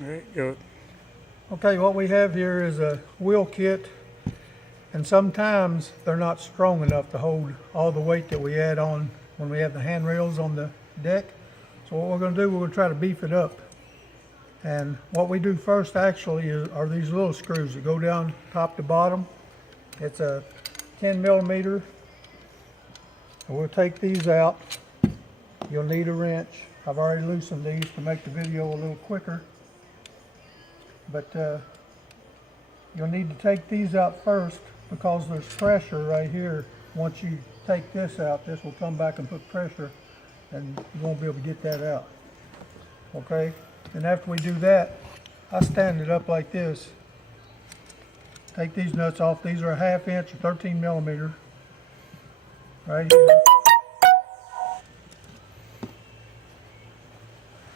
There you go. Okay, what we have here is a wheel kit, and sometimes they're not strong enough to hold all the weight that we add on when we have the handrails on the deck. So what we're going to do, we're going to try to beef it up. And what we do first actually are these little screws that go down top to bottom. It's a 10 millimeter. And we'll take these out. You'll need a wrench. I've already loosened these to make the video a little quicker. But you'll need to take these out first because there's pressure right here. Once you take this out, this will come back and put pressure and you won't be able to get that out. Okay? And after we do that, I stand it up like this. Take these nuts off. These are a 1/2 inch or 13 millimeter. Right here.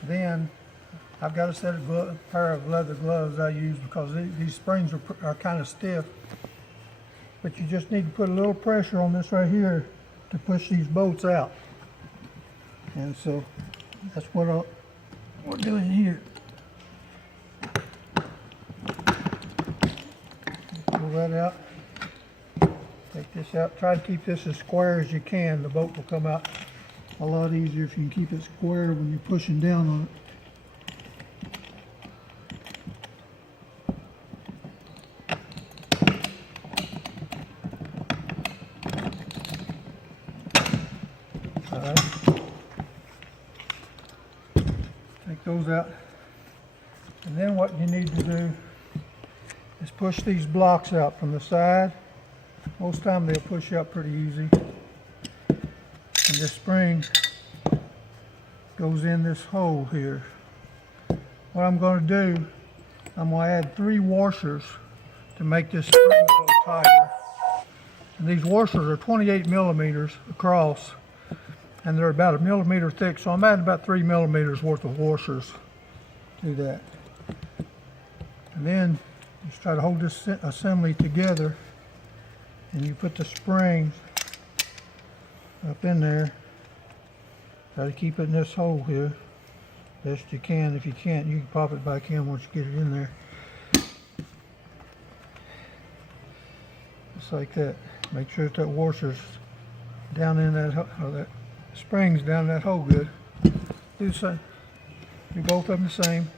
Then I've got a set of pair of leather gloves I use because these springs are kind of stiff. But you just need to put a little pressure on this right here to push these bolts out. And so that's what we're doing here. Pull that out. Take this out. Try to keep this as square as you can. The bolt will come out a lot easier if you can keep it square when you're pushing down on it. Take those out, and then what you need to do is push these blocks out from the side. Most time they'll push out pretty easy, and this spring goes in this hole here. What I'm going to do, I'm going to add 3 washers to make this spring a little tighter. And these washers are 28 millimeters across, and they're about 1 millimeter thick, so I'm adding about 3 millimeters worth of washers to that. And then just try to hold this assembly together, and you put the springs up in there. Try to keep it in this hole here best you can. If you can't, you can pop it back in once you get it in there. Just like that. Make sure that washer's down in that, or that spring's down in that hole good. Do the same. Do both of them the same.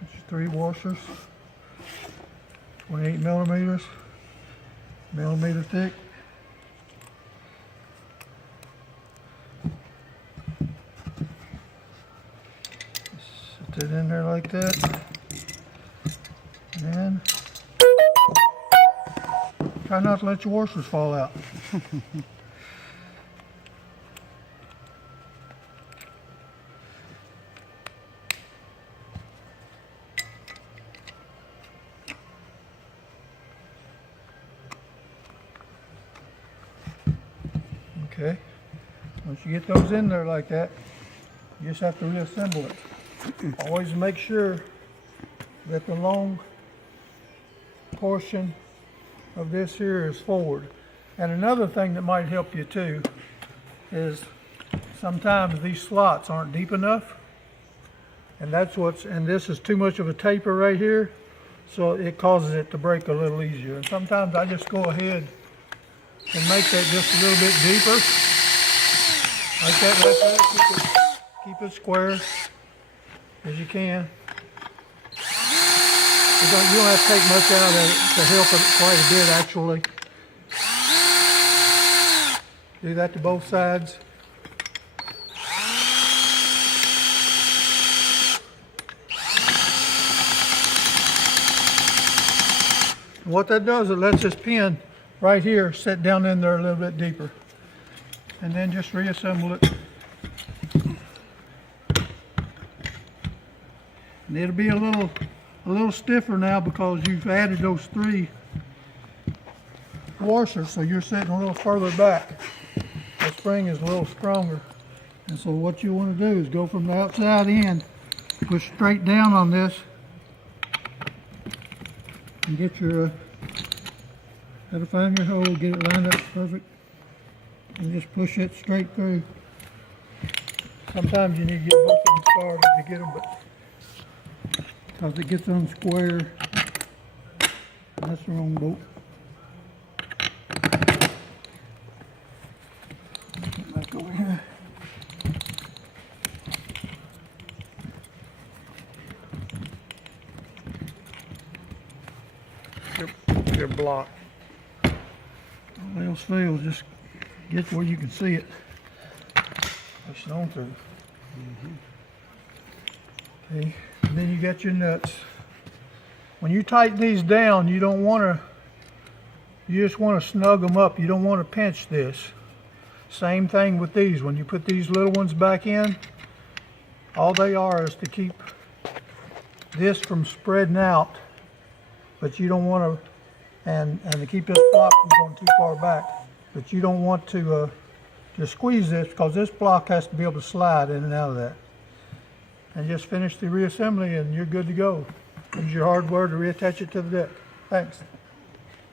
That's 3 washers. 28 millimeters. Millimeter thick. Set it in there like that. And try not to let your washers fall out. Okay, once you get those in there like that, you just have to reassemble it. Always make sure that the long portion of this here is forward. And another thing that might help you too is sometimes these slots aren't deep enough, and this is too much of a taper right here, so it causes it to break a little easier. And sometimes I just go ahead and make that just a little bit deeper, like that, like that. Keep it square as you can. You don't have to take much out of it to help it quite a bit, actually. Do that to both sides. And what that does, it lets this pin right here sit down in there a little bit deeper. And then just reassemble it. And it'll be a little stiffer now because you've added those 3 washers, so you're sitting a little further back. The spring is a little stronger. And so what you want to do is go from the outside in, push straight down on this, and get your, try to find your hole, get it lined up perfect, and just push it straight through. Sometimes you need to get both of them started to get them, but because it gets unsquare. That's the wrong bolt. Back over here. Your block. All else fails, just get where you can see it. Push it on through. Okay, and then you got your nuts. When you tighten these down, you don't want to, you just want to snug them up. You don't want to pinch this. Same thing with these. When you put these little ones back in, all they are is to keep this from spreading out, but you don't want to, and to keep this block from going too far back. But you don't want to squeeze this, because this block has to be able to slide in and out of that. And just finish the reassembly and you're good to go. Use your hardware to reattach it to the deck. Thanks.